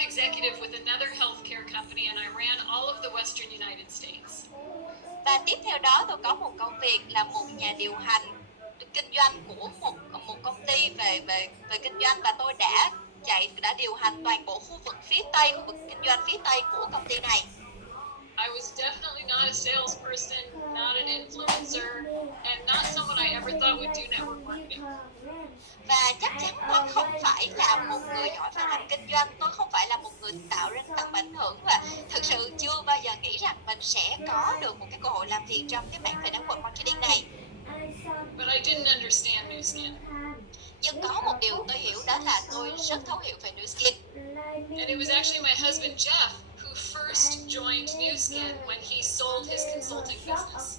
corporate executive with another healthcare company, and I ran all of the Western United States. Và tiếp theo đó tôi có một công việc là một nhà điều hành kinh doanh của một công ty về kinh doanh, và tôi đã điều hành toàn bộ khu vực phía Tây, khu vực kinh doanh phía Tây của công ty này. I was definitely not a salesperson, not an influencer, and not someone I ever thought would do network marketing. Và chắc chắn tôi không phải là một người giỏi về làm kinh doanh, tôi không phải là một người tạo ra tầm ảnh hưởng, và thực sự chưa bao giờ nghĩ rằng mình sẽ có được một cái cơ hội làm việc trong cái mảng về network marketing này. But I didn't understand Nu Skin. Nhưng có một điều tôi hiểu, đó là tôi rất thấu hiểu về Nu Skin. And it was actually my husband Jeff who first joined Nu Skin when he sold his consulting business.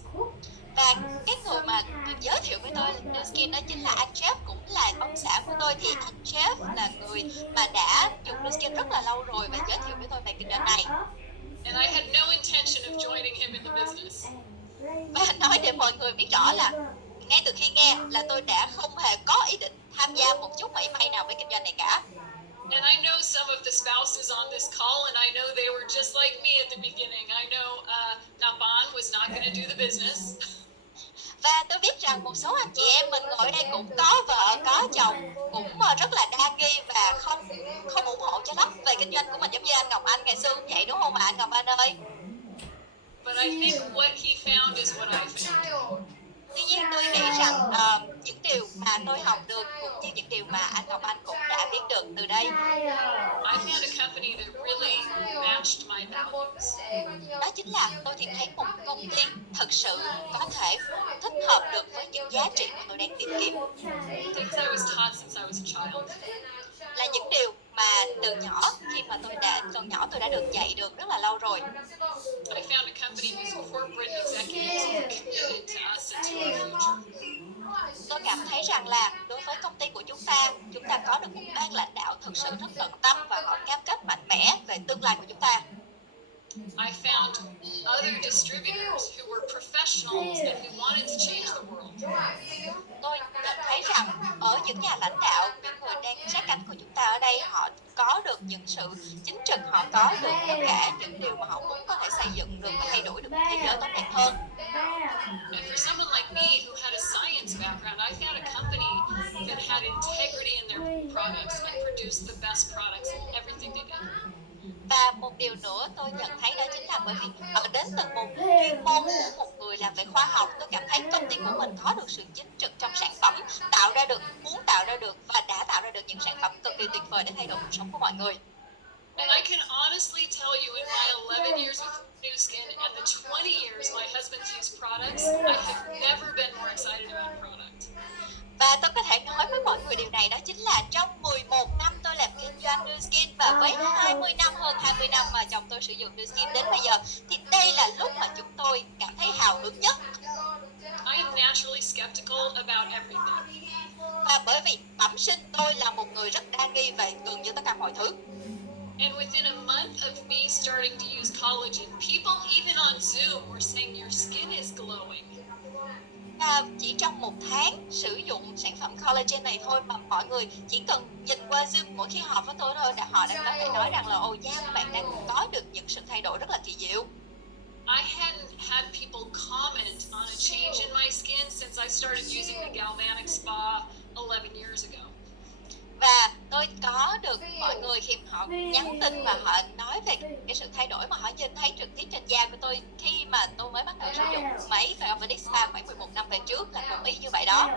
Và cái người mà giới thiệu với tôi Nu Skin đó chính là anh Jeff, cũng là ông xã của tôi. Thì anh Jeff là người mà đã dùng Nu Skin rất là lâu rồi và giới thiệu với tôi về kinh doanh này. And I had no intention of joining him in the business. Và nói để mọi người biết rõ là ngay từ khi nghe là tôi đã không hề có ý định tham gia một chút mảy may nào với kinh doanh này cả. And I know some of the spouses on this call, and I know they were just like me at the beginning. I know Naban was not going to do the business. Và tôi biết rằng một số anh chị em mình ngồi đây cũng có vợ, có chồng, cũng rất là đa nghi và không ủng hộ cho lắm về kinh doanh của mình, giống như anh Ngọc Anh ngày xưa cũng vậy, đúng không ạ anh Ngọc Anh ơi? But I think what he found is what I found. Tuy nhiên tôi nghĩ rằng những điều mà tôi học được cũng như những điều mà anh Ngọc Anh cũng đã biết được từ đây. I found a company that really matched my values. Đó chính là tôi tìm thấy một công ty thực sự có thể thích hợp được với những giá trị mà tôi đang tìm kiếm. Things I was taught since I was a child. Là những điều mà từ nhỏ, khi mà còn nhỏ tôi đã được dạy được rất là lâu rồi. I found a company whose corporate executives were committed to us and to our future. Tôi cảm thấy rằng là đối với công ty của chúng ta có được một ban lãnh đạo thực sự rất tận tâm và họ cam kết mạnh mẽ về tương lai của chúng ta. I found other distributors who were professionals and who wanted to change the world. Tôi nhận thấy rằng ở những nhà lãnh đạo, những người đang sát cánh của chúng ta ở đây, họ có được những sự chính trực, họ có được tất cả những điều mà họ muốn có thể xây dựng được và thay đổi được một thế giới tốt đẹp hơn. And for someone like me who had a science background, I found a company that had integrity in their products and produced the best products in everything they did. Và một điều nữa tôi nhận thấy đó chính là bởi vì đến từ một chuyên môn của một người làm về khoa học, tôi cảm thấy công ty của mình có được sự chính trực trong sản phẩm, muốn tạo ra được và đã tạo ra được những sản phẩm cực kỳ tuyệt vời để thay đổi cuộc sống của mọi người. And I can honestly tell you, in my 11 years with Nu Skin and the 20 years my husband's used products, I have never been more excited about a product. Và tôi có thể nói với mọi người điều này, đó chính là trong 11 năm tôi làm kinh doanh Nu Skin và với hơn 20 năm mà chồng tôi sử dụng Nu Skin đến bây giờ, thì đây là lúc mà chúng tôi cảm thấy hào hứng nhất. I am naturally skeptical about everything. Và bởi vì bẩm sinh tôi là một người rất đa nghi về gần như tất cả mọi thứ. And within a month of me starting to use collagen, people even on Zoom were saying your skin is glowing. Và chỉ trong một tháng sử dụng sản phẩm collagen này thôi mà mọi người chỉ cần nhìn qua Zoom mỗi khi họp với tôi thôi, họ đã có thể nói rằng là ồ, da của bạn đang có được những sự thay đổi rất là kỳ diệu. I hadn't had people comment on a change in my skin since I started using the Galvanic Spa 11 years ago. Và tôi có được mọi người khi họ nhắn tin và họ nói về cái sự thay đổi mà họ nhìn thấy trực tiếp trên da của tôi khi mà tôi mới bắt đầu sử dụng máy Galvanic Spa khoảng 11 năm về trước, là cũng y như vậy đó.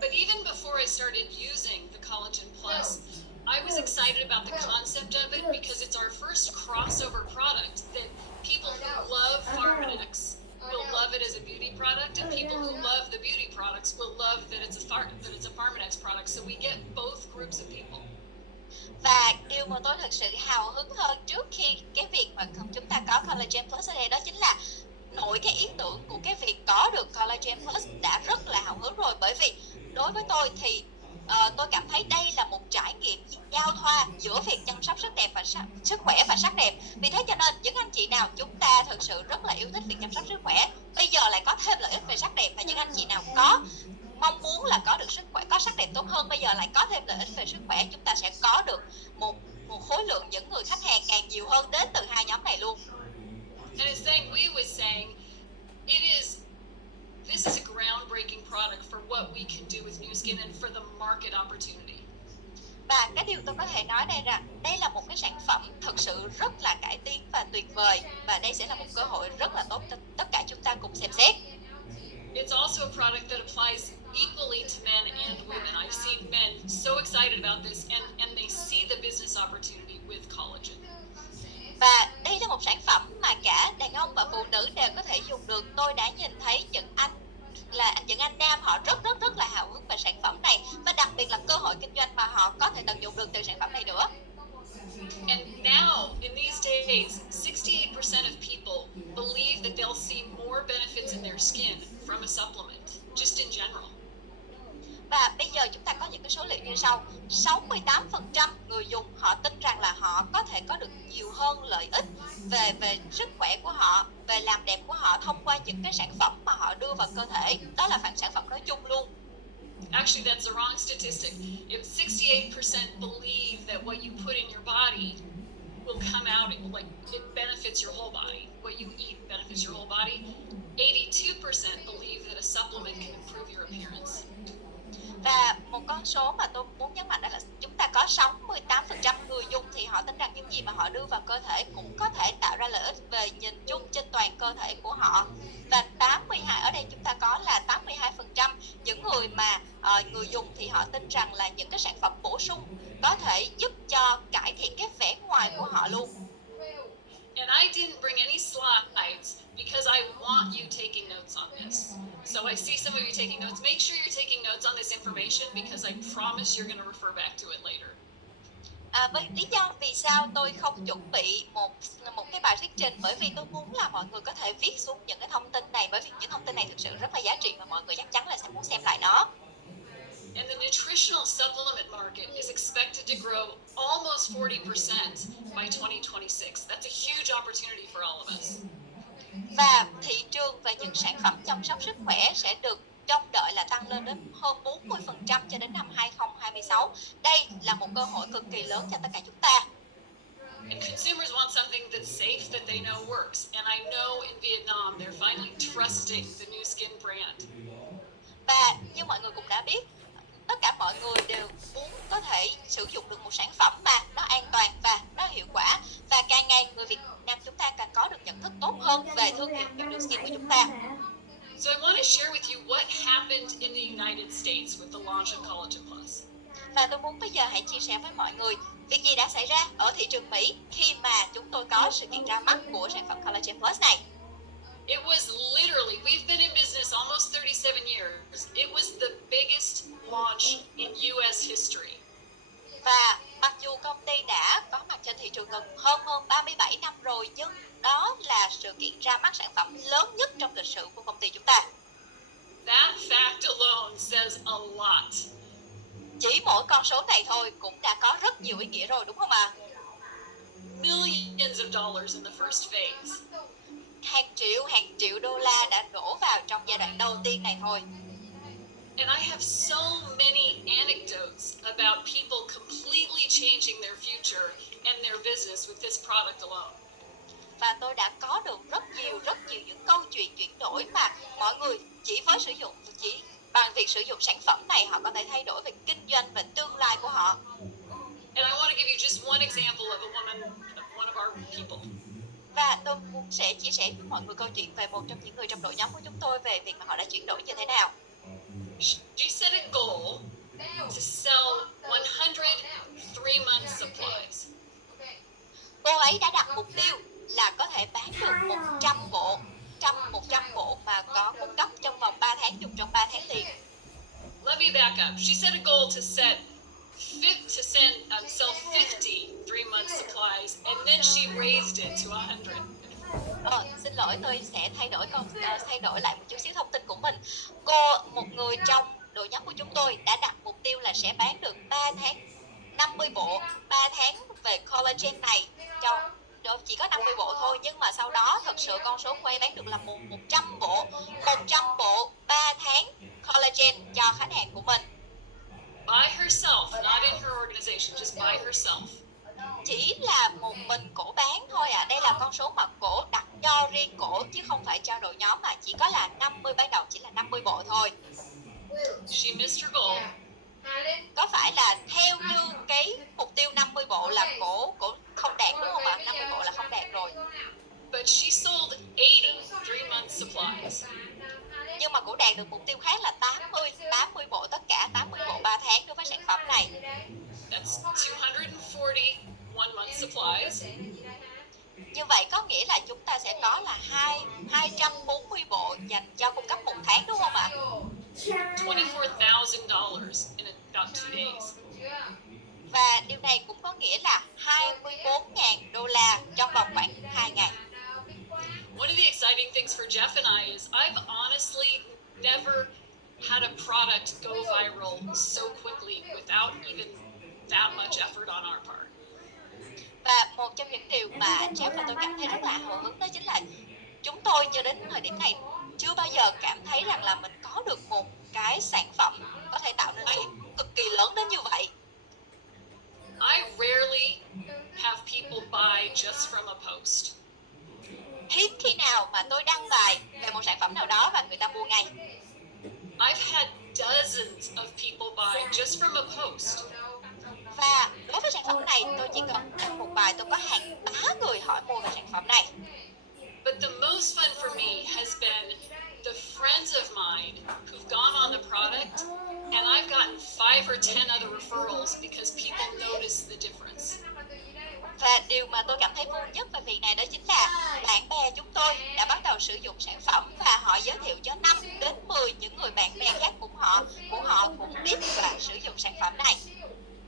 But even before I started using the Collagen Plus, I was excited about the concept of it because it's our first crossover product that people who love Pharmanex will love it as a beauty product, and people who love the beauty products will love that it's a Pharmanex product. So we get both groups of people. Và điều mà tôi thật sự hào hứng hơn trước khi cái việc mà chúng ta có Collagen Plus ở đây, đó chính là nội cái ý tưởng của cái việc có được Collagen Plus đã rất là hào hứng rồi. Bởi vì đối với tôi thì tôi cảm thấy đây là một trải nghiệm giao thoa giữa việc chăm sóc sức đẹp và sức khỏe và sắc đẹp. Vì thế cho nên những anh chị nào chúng ta thực sự rất là yêu thích việc chăm sóc sức khỏe, bây giờ lại có thêm lợi ích về sắc đẹp, và những anh chị nào có mong muốn là có được sức khỏe, có sắc đẹp tốt hơn, bây giờ lại có thêm lợi ích về sức khỏe, chúng ta sẽ có được một một khối lượng những người khách hàng càng nhiều hơn đến từ hai nhóm này luôn. And as Zhang Wei was saying, it is this is a groundbreaking product for what we can do with new skin and for the market opportunity. Và cái điều tôi có thể nói đây là đây là một cái sản phẩm thực sự rất là cải tiến và tuyệt vời, và đây sẽ là một cơ hội rất là tốt cho tất cả chúng ta cùng xem xét. It's also a product that applies equally to men and women. I've seen men so excited about this and they see the business opportunity with collagen. Và đây là một sản phẩm mà cả đàn ông và phụ nữ đều có thể dùng được. Tôi đã nhìn thấy những anh nam họ rất là hào hứng về sản phẩm này, và đặc biệt là cơ hội kinh doanh mà họ có thể tận dụng được từ sản phẩm này nữa. And now, in these days, 68% of people believe that they'll see more benefits in their skin from a supplement, just in general. Và bây giờ chúng ta có những cái số liệu như sau. 68% người dùng họ tin rằng là họ có thể có được nhiều hơn lợi ích về sức khỏe của họ, về làm đẹp của họ thông qua những cái sản phẩm mà họ đưa vào cơ thể. Đó là sản phẩm nói chung luôn. Actually, that's the wrong statistic. If 68% believe that what you put in your body will come out, like it benefits your whole body, what you eat benefits your whole body, 82% believe that a supplement can improve your appearance. Và một con số mà tôi muốn nhấn mạnh đó là chúng ta có 68% người dùng thì họ tin rằng những gì mà họ đưa vào cơ thể cũng có thể tạo ra lợi ích về nhìn chung trên toàn cơ thể của họ. Và 82, ở đây chúng ta có là 82% những người mà người dùng thì họ tin rằng là những cái sản phẩm bổ sung có thể giúp cho cải thiện cái vẻ ngoài của họ luôn. And I didn't bring any slides because I want you taking notes on this. So I see some of you taking notes. Make sure you're taking notes on this information because I promise you're going to refer back to it later. Với lý do vì sao tôi không chuẩn bị một cái bài thuyết trình, bởi vì tôi muốn là mọi người có thể viết xuống những cái thông tin này, bởi vì những thông tin này thực sự rất là giá trị và mọi người chắc chắn là sẽ muốn xem lại nó. And the nutritional supplement market is expected to grow almost 40% by 2026. That's a huge opportunity for all of us. Và thị trường về những sản phẩm chăm sóc sức khỏe sẽ được trông đợi là tăng lên đến hơn 40% cho đến năm 2026. Đây là một cơ hội cực kỳ lớn cho tất cả chúng ta. And consumers want something that's safe, that they know works. And I know in Vietnam they're finally trusting the new skin brand. Và như mọi người cũng đã biết, tất cả mọi người đều muốn có thể sử dụng được một sản phẩm mà nó an toàn và nó hiệu quả. Và càng ngày người Việt Nam chúng ta càng có được nhận thức tốt hơn về thương hiệu new skin của chúng ta. So I want to share with you what happened in the United States with the launch of Collagen Plus. Và tôi muốn bây giờ hãy chia sẻ với mọi người việc gì đã xảy ra ở thị trường Mỹ khi mà chúng tôi có sự kiện ra mắt của sản phẩm Colagen Plus này. It was literally, we've been in business almost 37 years. It was the biggest launch in US history. Và mặc dù công ty đã có mặt trên thị trường gần hơn 37 năm rồi, nhưng đó là sự kiện ra mắt sản phẩm lớn nhất trong lịch sử của công ty chúng ta. That fact alone says a lot. Chỉ mỗi con số này thôi cũng đã có rất nhiều ý nghĩa rồi, đúng không ạ? Millions of dollars in the first phase. Hàng triệu đô la đã đổ vào trong giai đoạn đầu tiên này thôi. And I have so many anecdotes about people completely changing their future and their business with this product alone. Và tôi đã có được rất nhiều những câu chuyện chuyển đổi mà mọi người chỉ bằng việc sử dụng sản phẩm này họ có thể thay đổi về kinh doanh và tương lai của họ. And I want to give you just one example of a woman, one of our people. Và tôi muốn sẽ chia sẻ với mọi người câu chuyện về một trong những người trong đội nhóm của chúng tôi về việc mà họ đã chuyển đổi như thế nào. She set a goal to sell 100 3-month supplies. Cô ấy đã đặt mục tiêu là có thể bán được 100 bộ mà có cung cấp trong vòng 3 tháng, dùng trong 3 tháng liền. Let me back up. She set a goal to sell 50 3-month supplies, and then she raised it to 100. Xin lỗi, tôi sẽ thay đổi lại một chút xíu thông tin của mình. Một người trong đội nhóm của chúng tôi đã đặt mục tiêu là sẽ bán được 3 tháng 50 bộ, 3 tháng về collagen này chỉ có 50 bộ thôi, nhưng mà sau đó thật sự con số của em bán được là 100 bộ 3 tháng collagen cho khách hàng của mình. By herself, not in her organization, just by herself. chỉ là một mình cổ bán thôi ạ. Đây là con số mà cổ đặt cho riêng cổ chứ không phải cho đội nhóm, mà chỉ có là 50, ban đầu chỉ là 50 bộ thôi. She missed her goal. Có phải là theo như cái mục tiêu 50 bộ là cổ không đạt đúng không ạ? 50 bộ là không đạt rồi. But she sold 80 3-month supplies. Nhưng mà cổ đạt được mục tiêu khác là 80 bộ, tất cả 80 bộ 3 tháng đối với sản phẩm này. That's 240 1-month supplies. Như vậy có nghĩa là chúng ta sẽ có là 240 bộ dành cho cung cấp một tháng đúng không ạ? $24,000 in about 2 days. Và điều này cũng có nghĩa là 24.000 đô la trong vòng khoảng 2 ngày. One of the exciting things for Jeff and I is I've honestly never had a product go viral so quickly without even that much effort on our part. Và một trong những điều mà Jeff và tôi cảm thấy rất là hào hứng đó chính là chúng tôi cho đến thời điểm này chưa bao giờ cảm thấy rằng là mình có được một cái sản phẩm có thể tạo nên sự cực kỳ lớn đến như vậy. I rarely have people buy just from a post. Hiếm khi nào mà tôi đăng bài về một sản phẩm nào đó và người ta mua ngay. I've had dozens of people buy just from a post. Và đối với sản phẩm này, tôi chỉ cần đăng một bài, tôi có hàng tá người hỏi mua về sản phẩm này. But the most fun for me has been the friends of mine who've gone on the product, and I've gotten 5 or 10 other referrals because people notice the difference. Và điều mà tôi cảm thấy vui nhất về việc này đó chính là bạn bè chúng tôi đã bắt đầu sử dụng sản phẩm và họ giới thiệu cho 5 đến 10 những người bạn bè khác của họ cũng biết và sử dụng sản phẩm này.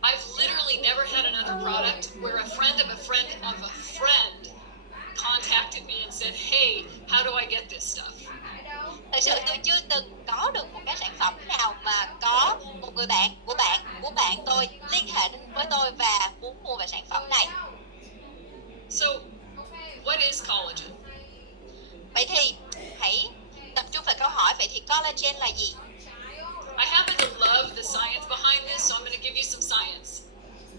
I've literally never had another product where a friend of a friend of a friend contacted me and said, "Hey, how do I get this stuff?" Thật sự tôi chưa từng có được một cái sản phẩm nào mà có một người bạn của bạn tôi liên hệ đến với tôi và muốn mua về sản phẩm này. So, what is collagen? Vậy thì hãy tập trung vào câu hỏi, vậy thì collagen là gì? I happen to love the science behind this, so I'm going to give you some science.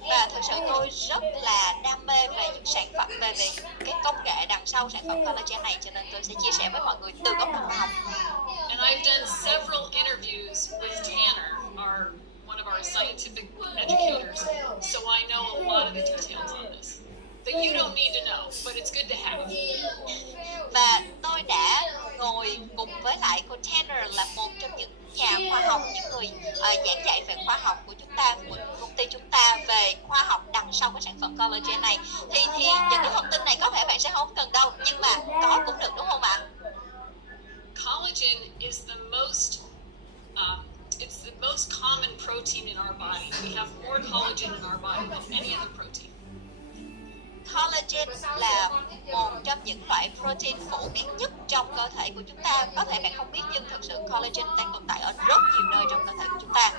Và thực sự tôi rất là đam mê về những sản phẩm, về cái công nghệ đằng sau sản phẩm collagen này, cho nên tôi sẽ chia sẻ với mọi người từ góc độ khoa học. And I've done several interviews with Tanner, one of our scientific educators, so I know a lot of the details on this. That you don't need to know, but it's good to have. Và tôi đã ngồi cùng với lại cô Tanner là một trong những nhà khoa học, những người giảng dạy về khoa học của chúng ta, của công ty chúng ta về khoa học đằng sau cái sản phẩm collagen này. Thì những cái thông tin này có thể bạn sẽ không cần đâu, nhưng mà có cũng được đúng không ạ? Collagen is the most it's the most common protein in our body. We have more collagen in our body than any other protein. Collagen là một trong những loại protein phổ biến nhất trong cơ thể của chúng ta. Có thể bạn không biết nhưng thực sự collagen đang tồn tại ở rất nhiều nơi trong cơ thể của chúng ta.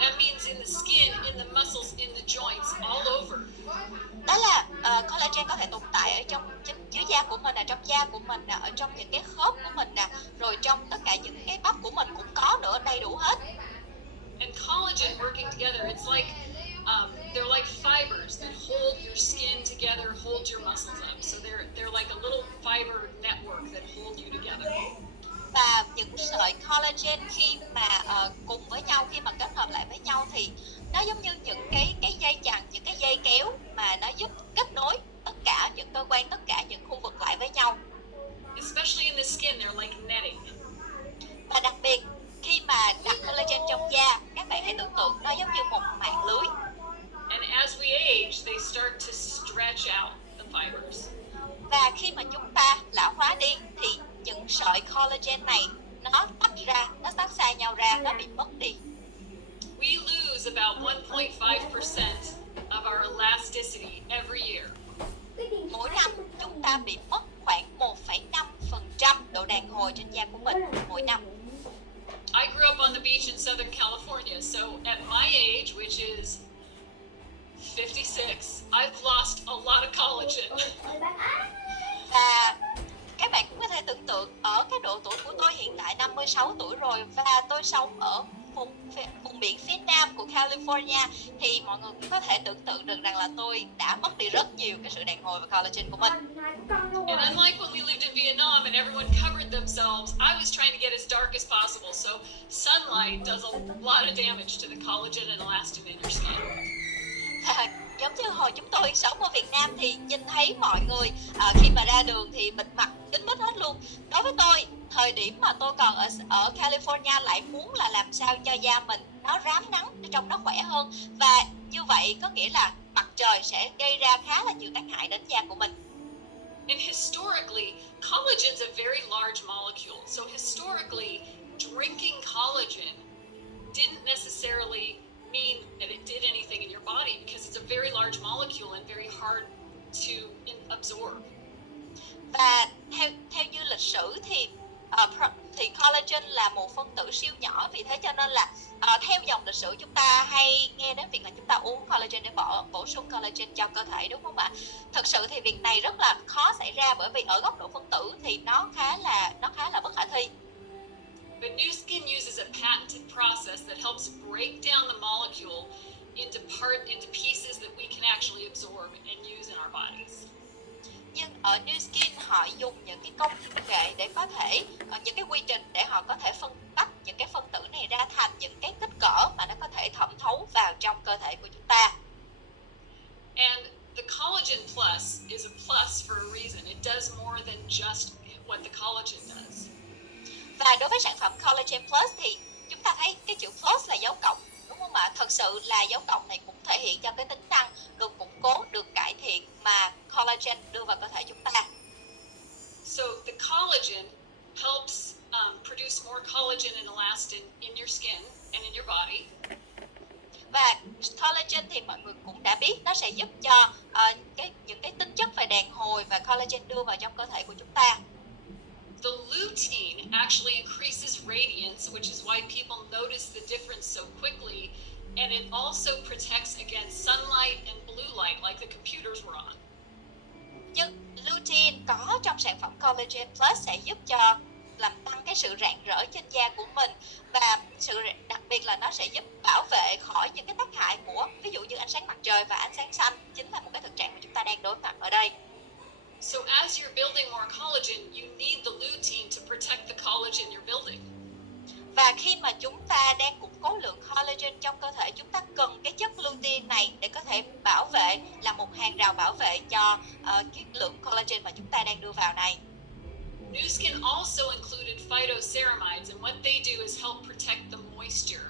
That means in the skin, in the muscles, in the joints, all over. Đó là collagen có thể tồn tại ở trong dưới da của mình, trong da của mình, ở trong những cái khớp của mình, rồi trong tất cả những cái bắp của mình cũng có nữa, đầy đủ hết. And collagen working together, it's like they're like fibers that hold your skin together, hold your muscles up. So they're like a little fiber network that hold you together. Và những sợi collagen khi mà cùng với nhau, khi mà kết hợp lại với nhau thì nó giống như những cái dây chằng, những cái dây kéo mà nó giúp kết nối tất cả những cơ quan, tất cả những khu vực lại với nhau. Especially in the skin, they're like netting. Và đặc biệt khi mà đặt collagen trong da, các bạn hãy tưởng tượng nó giống như một mạng lưới. And as we age, they start to stretch out the fibers. Và khi mà chúng ta lão hóa đi thì những sợi collagen này nó tách xa nhau ra, nó bị mất đi. We lose about 1.5% of our elasticity every year. Mỗi năm chúng ta bị mất khoảng 1,5% độ đàn hồi trên da của mình mỗi năm. I grew up on the beach in Southern California, so at my age, which is 56, I've lost a lot of collagen. Và các bạn cũng có thể tưởng tượng ở cái độ tuổi của tôi hiện tại 56 tuổi rồi, và tôi sống ở vùng biển phía nam của California, thì mọi người cũng có thể tưởng tượng được rằng là tôi đã mất đi rất nhiều cái sự đàn hồi và collagen của mình. And unlike when we lived in Vietnam and everyone covered themselves, I was trying to get as dark as possible. So sunlight does a lot of damage to the collagen and elastin in your skin. Giống như hồi chúng tôi sống ở Việt Nam thì nhìn thấy mọi người khi mà ra đường thì bịt mặt kín mít hết luôn. Đối với tôi, thời điểm mà tôi còn ở California lại muốn là làm sao cho da mình nó rám nắng, nó trông nó khỏe hơn, và như vậy có nghĩa là mặt trời sẽ gây ra khá là nhiều tác hại đến da của mình. And historically, collagen is a very large molecule. So historically, drinking collagen didn't necessarily mean that it did anything in your body because it's a very large molecule and very hard to absorb. Và theo như lịch sử thì collagen là một phân tử siêu nhỏ, vì thế cho nên là theo dòng lịch sử chúng ta hay nghe đến việc là chúng ta uống collagen để bổ sung collagen cho cơ thể, đúng không ạ? Thật sự thì việc này rất là khó xảy ra, bởi vì ở góc độ phân tử thì nó khá là bất khả thi. But Nu Skin uses a patented process that helps break down the molecule into pieces that we can actually absorb and use in our bodies. Nhưng ở Nu Skin họ dùng những cái công nghệ để có thể những cái quy trình để họ có thể phân tách những cái phân tử này ra thành những cái kích cỡ mà nó có thể thẩm thấu vào trong cơ thể của chúng ta. And the collagen plus is a plus for a reason. It does more than just what the collagen does. Và đối với sản phẩm Collagen Plus thì chúng ta thấy cái chữ plus là dấu cộng, đúng không ạ? Thật sự là dấu cộng này cũng thể hiện cho cái tính năng được củng cố, được cải thiện mà collagen đưa vào cơ thể chúng ta. So the collagen helps produce more collagen and elastin in your skin and in your body. Và collagen thì mọi người cũng đã biết nó sẽ giúp cho những cái tính chất về đàn hồi và collagen đưa vào trong cơ thể của chúng ta. The lutein actually increases radiance, which is why people notice the difference so quickly, and it also protects against sunlight and blue light like the computers were on. Nhưng lutein có trong sản phẩm Collagen Plus sẽ giúp cho làm tăng cái sự rạng rỡ trên da của mình, và đặc biệt là nó sẽ giúp bảo vệ khỏi những cái tác hại của ví dụ như ánh sáng mặt trời và ánh sáng xanh, chính là một cái thực trạng mà chúng ta đang đối mặt ở đây. So as you're building more collagen, you need the lutein to protect the collagen you're building. Và khi mà chúng ta đang củng cố lượng collagen trong cơ thể, chúng ta cần cái chất lutein này để có thể bảo vệ, là một hàng rào bảo vệ cho cái lượng collagen mà chúng ta đang đưa vào này. Nu Skin also included phytoceramides, and what they do is help protect the moisture,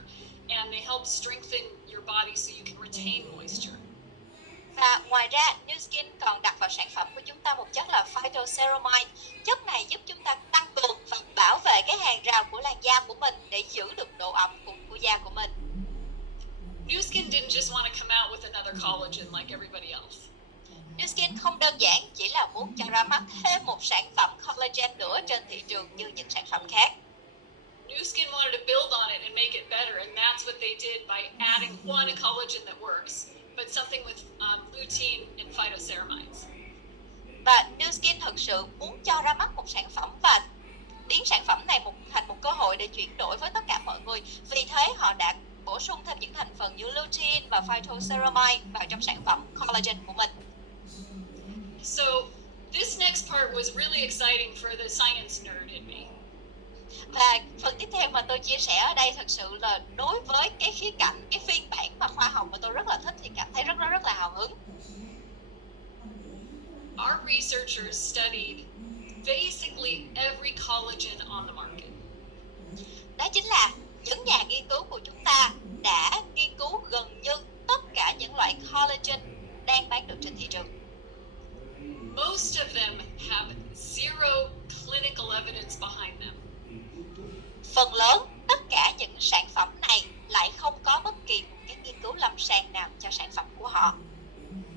and they help strengthen your body so you can retain moisture. Và ngoài ra, Nu Skin còn đặt vào sản phẩm của chúng ta một chất là phytoceramide. Chất này giúp chúng ta tăng cường và bảo vệ cái hàng rào của làn da của mình để giữ được độ ẩm của da của mình. Nu Skin didn't just want to come out with another collagen like everybody else. Nu Skin không đơn giản chỉ là muốn cho ra mắt thêm một sản phẩm collagen nữa trên thị trường như những sản phẩm khác. Nu Skin wanted to build on it and make it better, and that's what they did by adding a collagen that works, but something with lutein and phytoceramides. Và Nu Skin thực sự muốn cho ra mắt một sản phẩm và biến sản phẩm này thành một cơ hội để chuyển đổi với tất cả mọi người. Vì thế họ đã bổ sung thêm những thành phần như lutein và phytoceramide vào trong sản phẩm collagen của mình. So this next part was really exciting for the science nerd in me. Và phần tiếp theo mà tôi chia sẻ ở đây thật sự là đối với cái khía cạnh, cái phiên bản mà khoa học mà tôi rất là thích thì cảm thấy rất là hào hứng. Our researchers studied basically every collagen on the market. Đó chính là những nhà nghiên cứu của chúng ta đã nghiên cứu gần như tất cả những loại collagen đang bán được trên thị trường. Most of them have zero clinical evidence behind them. Phần lớn tất cả những sản phẩm này lại không có bất kỳ một cái nghiên cứu lâm sàng nào cho sản phẩm của họ.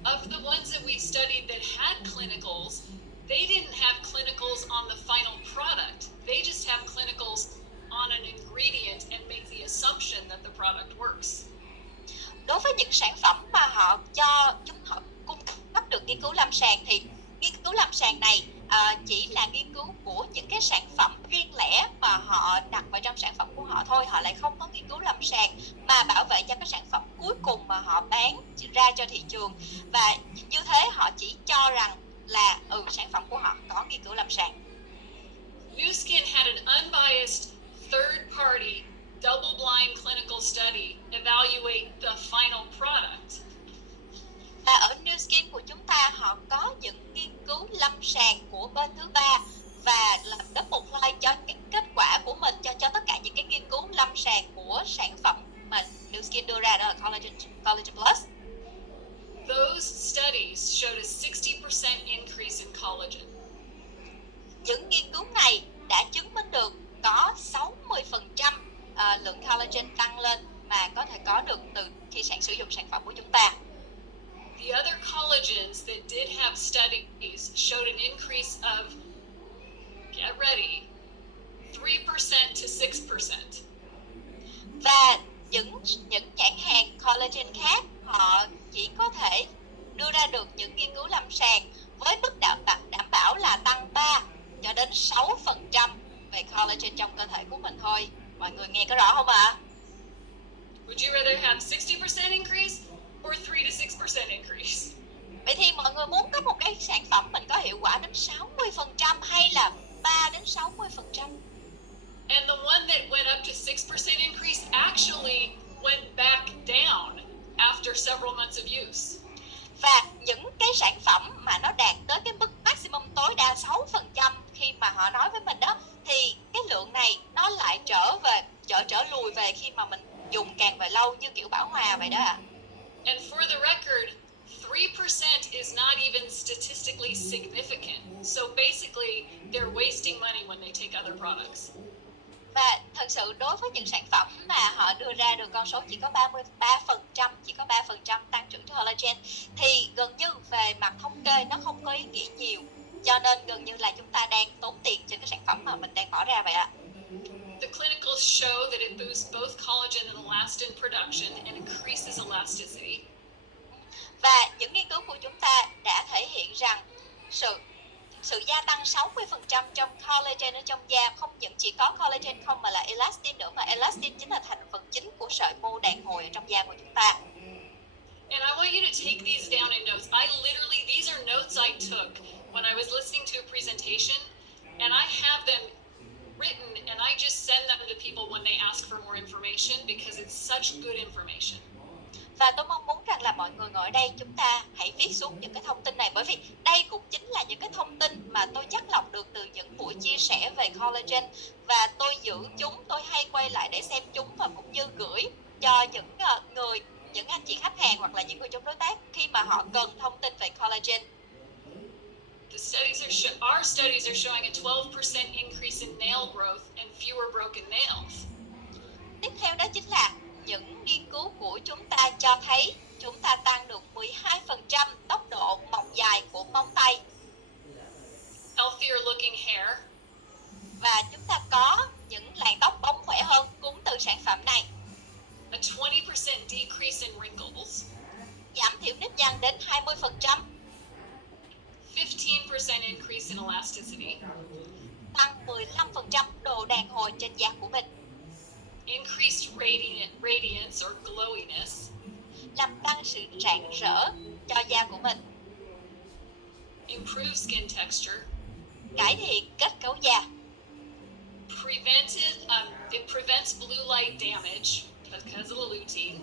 Of the ones that we studied that had clinicals, they didn't have clinicals on the final product. They just have clinicals on an ingredient and make the assumption that the product works. Đối với những sản phẩm mà họ cung cấp được nghiên cứu lâm sàng thì nghiên cứu lâm sàng này chỉ là nghiên cứu của những cái sản phẩm riêng lẻ mà họ đặt vào trong sản phẩm của họ thôi, họ lại không có nghiên cứu lâm sàng mà bảo vệ cho cái sản phẩm cuối cùng mà họ bán ra cho thị trường. Và như thế họ chỉ cho rằng là sản phẩm của họ có nghiên cứu lâm sàng. Nu Skin had an unbiased third-party double-blind clinical study evaluate the final product. Và ở Nu Skin của chúng ta họ có những nghiên cứu lâm sàng của bên thứ ba và làm double blind cho cái kết quả của mình cho tất cả những cái nghiên cứu lâm sàng của sản phẩm mà Nu Skin đưa ra, đó là Colagen Plus. Those studies showed a 60% increase in collagen. Những nghiên cứu này đã chứng minh được có 60% lượng collagen tăng lên mà có thể có được từ khi sử dụng sản phẩm của chúng ta. The other collagens that did have studies showed an increase of, get ready, 3% to 6%. Và những nhãn hàng collagen khác họ chỉ có thể đưa ra được những nghiên cứu lâm sàng với mức đảm bảo là tăng 3 cho đến 6% về collagen trong cơ thể của mình thôi. Mọi người nghe có rõ không ạ? Would you rather have 60% increase or 3 to 6% increase? Vậy thì mọi người muốn có một cái sản phẩm mình có hiệu quả đến 60% hay là 3 đến 60%? And the one that went up to 6% increase actually went back down after several months of use. Và những cái sản phẩm mà nó đạt tới cái mức maximum tối đa 6% khi mà họ nói với mình đó, thì cái lượng này nó lại trở lùi về khi mà mình dùng càng về lâu, như kiểu bão hòa vậy đó ạ. And for the record, 3% is not even statistically significant. So basically, they're wasting money when they take other products. Và thật sự đối với những sản phẩm mà họ đưa ra được con số chỉ có 33%, chỉ có 3% tăng trưởng collagen, thì gần như về mặt thống kê nó không có ý nghĩa nhiều. Cho nên gần như là chúng ta đang tốn tiền trên cái sản phẩm mà mình đang bỏ ra vậy ạ. The clinicals show that it boosts both collagen and elastin production and increases elasticity. Và những nghiên cứu của chúng ta đã thể hiện rằng sự gia tăng 60% trong collagen ở trong da, không những chỉ có collagen không mà là elastin nữa, mà elastin chính là thành phần chính của sợi mô đàn hồi ở trong da của chúng ta. And I want you to take these down in notes. These are notes I took when I was listening to a presentation, and I have them written, and I just send them to people when they ask for more information because it's such good information. Và tôi mong muốn rằng là mọi người ngồi đây chúng ta hãy viết xuống những cái thông tin này, bởi vì đây cũng chính là những cái thông tin mà tôi chắc lọc được từ những buổi chia sẻ về collagen, và tôi giữ chúng, tôi hay quay lại để xem chúng và cũng như gửi cho những anh chị khách hàng hoặc là những người trong đối tác khi mà họ cần thông tin về collagen. Our studies are showing a 12% increase in nail growth and fewer broken nails. Tiếp theo đó chính là những nghiên cứu của chúng ta cho thấy chúng ta tăng được 12% tốc độ mọc dài của móng tay. Healthier looking hair. Và chúng ta có những làn tóc bóng khỏe hơn cũng từ sản phẩm này. A 20% decrease in wrinkles. Giảm thiểu nếp nhăn đến 20%. 15% increase in elasticity. Tăng 15% độ đàn hồi trên da của mình. Increased radiance or glowiness. Làm tăng sự rạng rỡ cho da của mình. Improved skin texture. Cải thiện kết cấu da. It prevents blue light damage because of the lutein.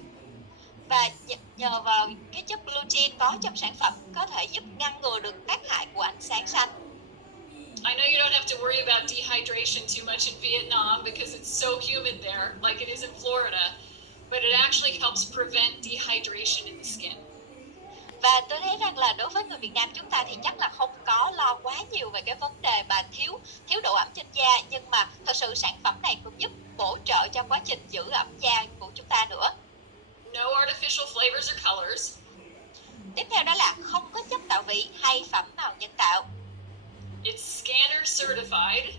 Và nhờ vào cái chất lutein có trong sản phẩm có thể giúp ngăn ngừa được tác hại của ánh sáng xanh. I know you don't have to worry about dehydration too much in Vietnam because it's so humid there, like it is in Florida, but it actually helps prevent dehydration in the skin. Và tôi thấy rằng là đối với người Việt Nam chúng ta thì chắc là không có lo quá nhiều về cái vấn đề mà thiếu độ ẩm trên da, nhưng mà thật sự sản phẩm này cũng giúp bổ trợ cho quá trình giữ ẩm da của chúng ta nữa. No artificial flavors or colors. Tiếp theo đó là không có chất tạo vị hay phẩm màu nhân tạo. It's scanner certified.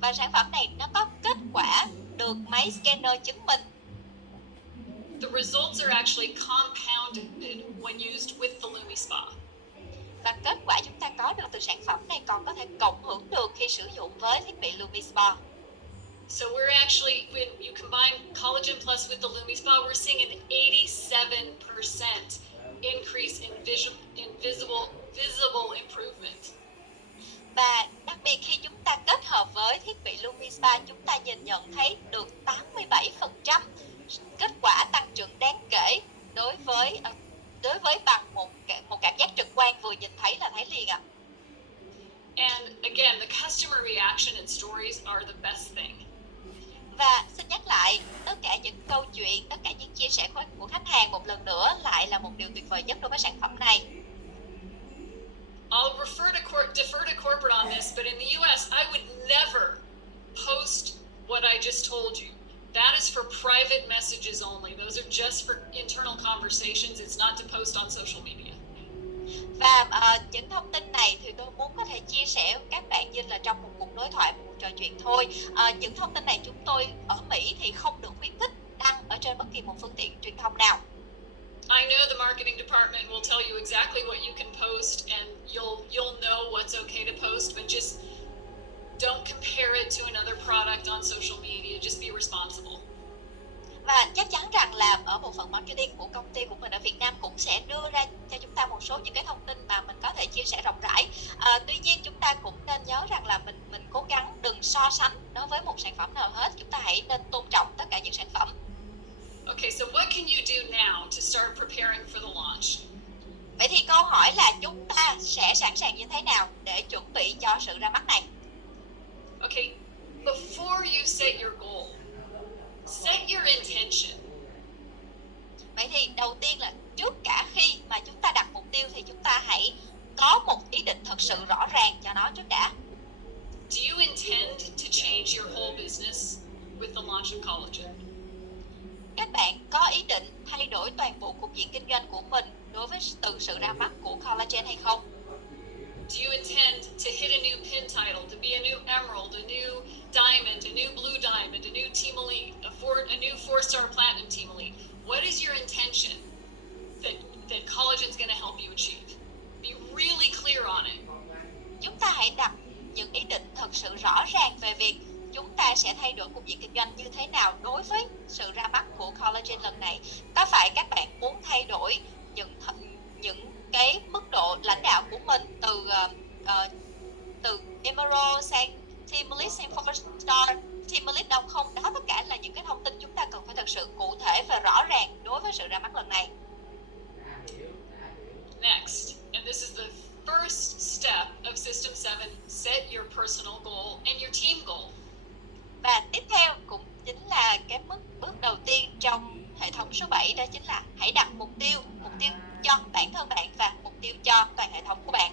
Và sản phẩm này nó có kết quả được máy scanner chứng minh. The results are actually compounded when used with the Lumi Spa. Và kết quả chúng ta có được từ sản phẩm này còn có thể cộng hưởng được khi sử dụng với thiết bị LumiSpa. So we're actually, when you combine Collagen Plus with the LumiSpa, we're seeing an 87% increase in visible improvement. Và đặc biệt khi chúng ta kết hợp với thiết bị LumiSpa, chúng ta nhìn nhận thấy được 87% kết quả tăng trưởng đáng kể đối với bằng một cảm giác trực quan, vừa nhìn thấy là thấy liền ạ. And again, the customer reaction and stories are the best thing. Và xin nhắc lại, tất cả những câu chuyện, tất cả những chia sẻ của khách hàng một lần nữa lại là một điều tuyệt vời nhất đối với sản phẩm này. I'll defer to corporate on this, but in the US, I would never post what I just told you. That is for private messages only. Those are just for internal conversations. It's not to post on social media. Và những thông tin này thì tôi muốn có thể chia sẻ với các bạn như là trong một cuộc đối thoại, một cuộc trò chuyện thôi. Những thông tin này chúng tôi ở Mỹ thì không được khuyến khích đăng ở trên bất kỳ một phương tiện truyền thông nào. I know the marketing department will tell you exactly what you can post, and you'll know what's okay to post, but just don't compare it to another product on social media. Just be responsible. Và chắc chắn rằng là ở bộ phận marketing của công ty của mình ở Việt Nam cũng sẽ đưa ra cho chúng ta một số những cái thông tin mà mình có thể chia sẻ rộng rãi. Tuy nhiên chúng ta cũng nên nhớ rằng là mình cố gắng đừng so sánh nó với một sản phẩm nào hết. Chúng ta hãy nên tôn trọng tất cả những sản phẩm. Okay, so what can you do now to start preparing for the launch? Vậy thì câu hỏi là chúng ta sẽ sẵn sàng như thế nào để chuẩn bị cho sự ra mắt này? Okay, before you set your goal, set your intention. Vậy thì đầu tiên là trước cả khi mà chúng ta đặt mục tiêu thì chúng ta hãy có một ý định thật sự rõ ràng cho nó trước đã. Do you intend to change your whole business with the launch of Collagen? Các bạn có ý định thay đổi toàn bộ cục diện kinh doanh của mình đối với từ sự ra mắt của Colagen hay không? Do you intend to hit a new pin title, to be a new emerald, a new diamond, a new blue diamond, a new team elite, a new 4-star platinum team elite? What is your intention that Collagen's going to help you achieve? Be really clear on it. Chúng ta hãy đặt những ý định thật sự rõ ràng về việc chúng ta sẽ thay đổi cục diện kinh doanh như thế nào đối với sự ra mắt của Colagen lần này. Có phải các bạn muốn thay đổi những cái mức độ lãnh đạo của mình từ Emerald sang Team Elite sang 4-star Team Elite đâu không? Đó tất cả là những cái thông tin chúng ta cần phải thật sự cụ thể và rõ ràng đối với sự ra mắt lần này. Next, and this is the first step of System 7, set your personal goal and your team goal. Và tiếp theo cũng chính là cái bước đầu tiên trong hệ thống số 7, đó chính là hãy đặt mục tiêu cho bản thân bạn và mục tiêu cho toàn hệ thống của bạn.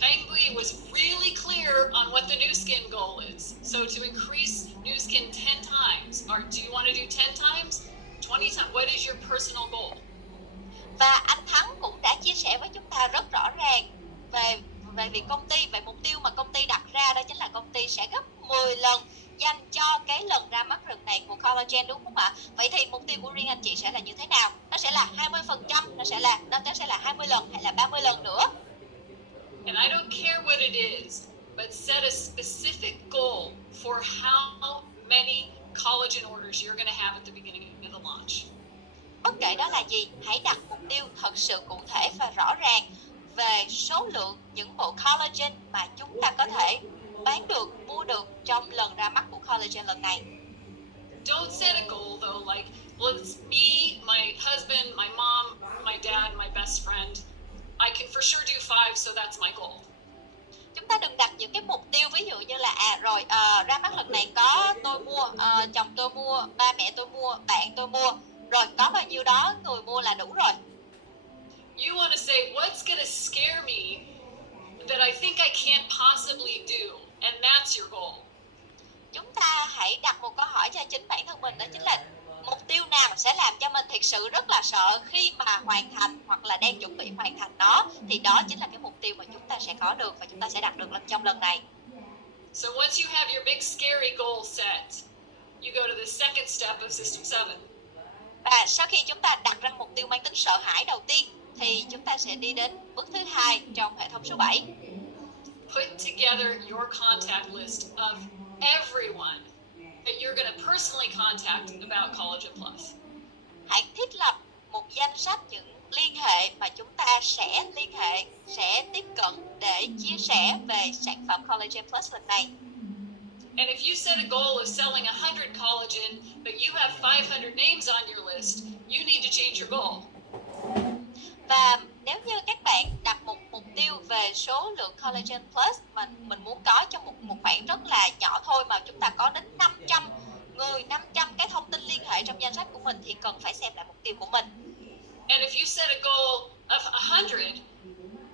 Pengui was really clear on what the new skin goal is. So to increase new skin 10 times, or do you want to do 10 times, 20 times? What is your personal goal? Và anh Thắng cũng đã chia sẻ với chúng ta rất rõ ràng về việc công ty, về mục tiêu mà công ty đặt ra, đó chính là công ty sẽ gấp 10 lần dành cho cái lần ra mắt lần này của Colagen, đúng không ạ? Vậy thì mục tiêu của riêng anh chị sẽ là như thế nào? Nó sẽ là 20%, nó sẽ là 20 lần hay là 30 lần nữa? And I don't care what it is, but set a specific goal for how many collagen orders you're going to have at the beginning of the launch. Bất kể đó là gì, hãy đặt mục tiêu thật sự cụ thể và rõ ràng về số lượng những bộ collagen mà chúng ta có thể bán được, mua được trong lần ra mắt của Colagen lần này. Don't set a goal though, like, well, it's me, my husband, my mom, my dad, my best friend. I can for sure do 5, so that's my goal. Chúng ta đừng đặt những cái mục tiêu ví dụ như là ra mắt lần này có tôi mua, chồng tôi mua, ba mẹ tôi mua, bạn tôi mua, rồi có bao nhiêu đó người mua là đủ rồi. You want to say, what's going to scare me that I think I can't possibly do, and that's your goal. Chúng ta hãy đặt một câu hỏi cho chính bản thân mình, đó chính là mục tiêu nào sẽ làm cho mình thực sự rất là sợ khi mà hoàn thành hoặc là đang chuẩn bị hoàn thành nó, thì đó chính là cái mục tiêu mà chúng ta sẽ có được và chúng ta sẽ đạt được trong lần này. So once you have your big scary goal set, you go to the second step of System 7. Và sau khi chúng ta đặt ra mục tiêu mang tính sợ hãi đầu tiên, thì chúng ta sẽ đi đến bước thứ hai trong hệ thống số 7. Put together your contact list of everyone that you're going to personally contact about Collagen Plus. Hãy thiết lập một danh sách những liên hệ mà chúng ta sẽ liên hệ, sẽ tiếp cận để chia sẻ về sản phẩm Collagen Plus lần này. And if you set a goal of selling 100 collagen, but you have 500 names on your list, you need to change your goal. Và nếu như các bạn đặt một mục tiêu về số lượng Collagen Plus mà mình muốn có trong một khoảng rất là nhỏ thôi, mà chúng ta có đến 500 người, 500 cái thông tin liên hệ trong danh sách của mình, thì cần phải xem lại mục tiêu của mình. And if you set a goal of 100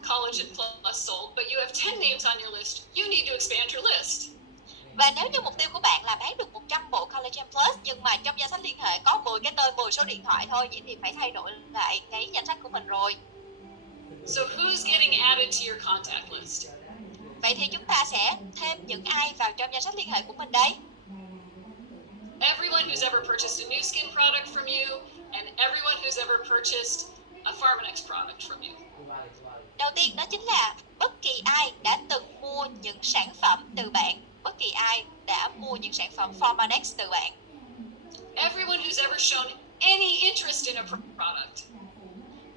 collagen plus sold, but you have 10 names on your list, you need to expand your list. Và nếu như mục tiêu của bạn là bán được 100 bộ Collagen Plus nhưng mà trong danh sách liên hệ có 10 cái tên, 10 số điện thoại thôi, vậy thì phải thay đổi lại cái danh sách của mình rồi. So who's getting added to your contact list? Vậy thì chúng ta sẽ thêm những ai vào trong danh sách liên hệ của mình đây? Everyone who's ever purchased a new skin product from you, and everyone who's ever purchased a Pharmanex product from you. Đầu tiên đó chính là bất kỳ ai đã từng mua những sản phẩm từ bạn, bất kỳ ai đã mua những sản phẩm Pharmanex từ bạn. Everyone who's ever shown any interest in a product.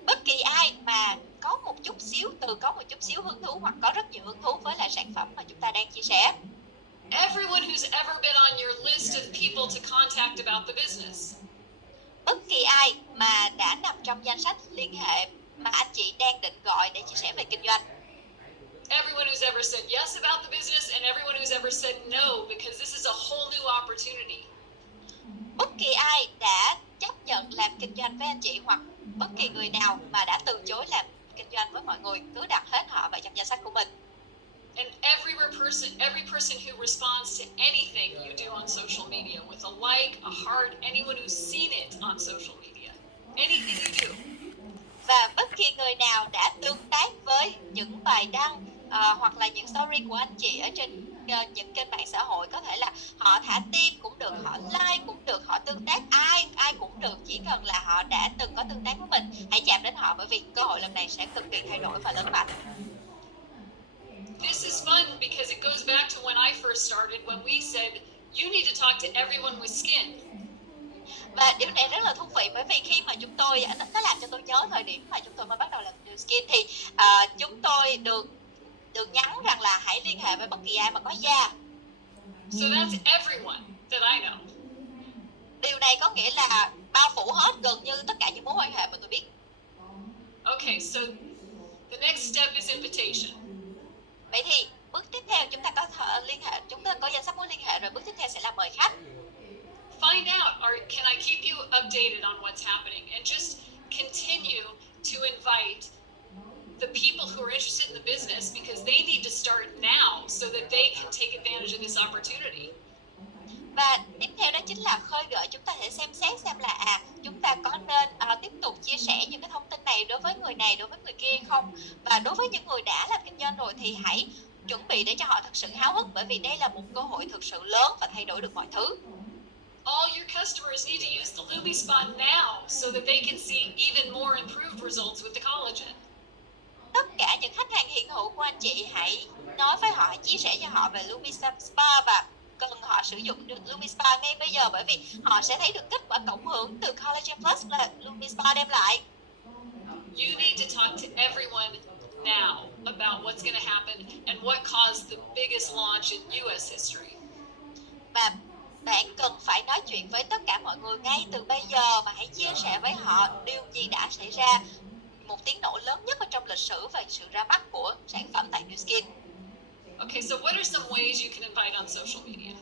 Bất kỳ ai mà có một chút xíu hứng thú hoặc có rất nhiều hứng thú với lại sản phẩm mà chúng ta đang chia sẻ. Everyone who's ever been on your list of people to contact about the business. Bất kỳ ai mà đã nằm trong danh sách liên hệ mà anh chị đang định gọi để chia sẻ về kinh doanh. Everyone who's ever said yes about the business and everyone who's ever said no because this is a whole new opportunity. Bất kỳ ai đã chấp nhận làm kinh doanh với anh chị, hoặc bất kỳ người nào mà đã từ chối làm kinh doanh với mọi người, cứ đặt hết họ vào trong danh sách của mình. And every person who responds to anything you do on social media with a like, a heart, anyone who's seen it on social media, anything you do. Và bất kỳ người nào đã tương tác với những bài đăng hoặc là những story của anh chị ở trên những kênh mạng xã hội, có thể là họ thả tim cũng được, họ like cũng được, họ tương tác ai cũng được, chỉ cần là họ đã từng có tương tác với mình, hãy chạm đến họ, bởi vì cơ hội lần này sẽ cực kỳ thay đổi và lớn mạnh. This is fun because it goes back to when I first started, when we said you need to talk to everyone with skin. Và điều này rất là thú vị, bởi vì khi mà chúng tôi, nó làm cho tôi nhớ thời điểm mà chúng tôi mới bắt đầu làm New Skin, thì chúng tôi được nhắn rằng là hãy liên hệ với bất kỳ ai mà có da. So that's everyone that I know. Điều này có nghĩa là bao phủ hết gần như tất cả những mối quan hệ mà tôi biết. Okay, so the next step is invitation. Vậy thì bước tiếp theo chúng ta có thể liên hệ, chúng ta có danh sách mối liên hệ rồi, bước tiếp theo sẽ là mời khách. Find out, or can I keep you updated on what's happening, and just continue to invite the people who are interested in the business because they need to start now so that they can take advantage of this opportunity. Và tiếp theo đó chính là khơi gợi, chúng ta sẽ xem xét xem là chúng ta có nên tiếp tục chia sẻ những cái thông tin này đối với người này, đối với người kia không. Và đối với những người đã làm kinh doanh rồi thì hãy chuẩn bị để cho họ thật sự háo hức, bởi vì đây là một cơ hội thực sự lớn và thay đổi được mọi thứ. All your customers need to use the LumiSpa now so that they can see even more improved results with the collagen. Tất cả những khách hàng hiện hữu của anh chị hãy nói với họ, chia sẻ cho họ về LumiSpa và cần họ sử dụng được LumiSpa ngay bây giờ, bởi vì họ sẽ thấy được kết quả cộng hưởng từ Collagen Plus là LumiSpa đem lại. You need to talk to everyone now about what's going to happen and what caused the biggest launch in US history. Và bạn cần phải nói chuyện với tất cả mọi người ngay từ bây giờ và hãy chia sẻ với họ điều gì đã xảy ra, một tiếng nổ lớn nhất ở trong lịch sử về sự ra mắt của sản phẩm tại New Skin. Okay, so what are some ways you can invite on social media?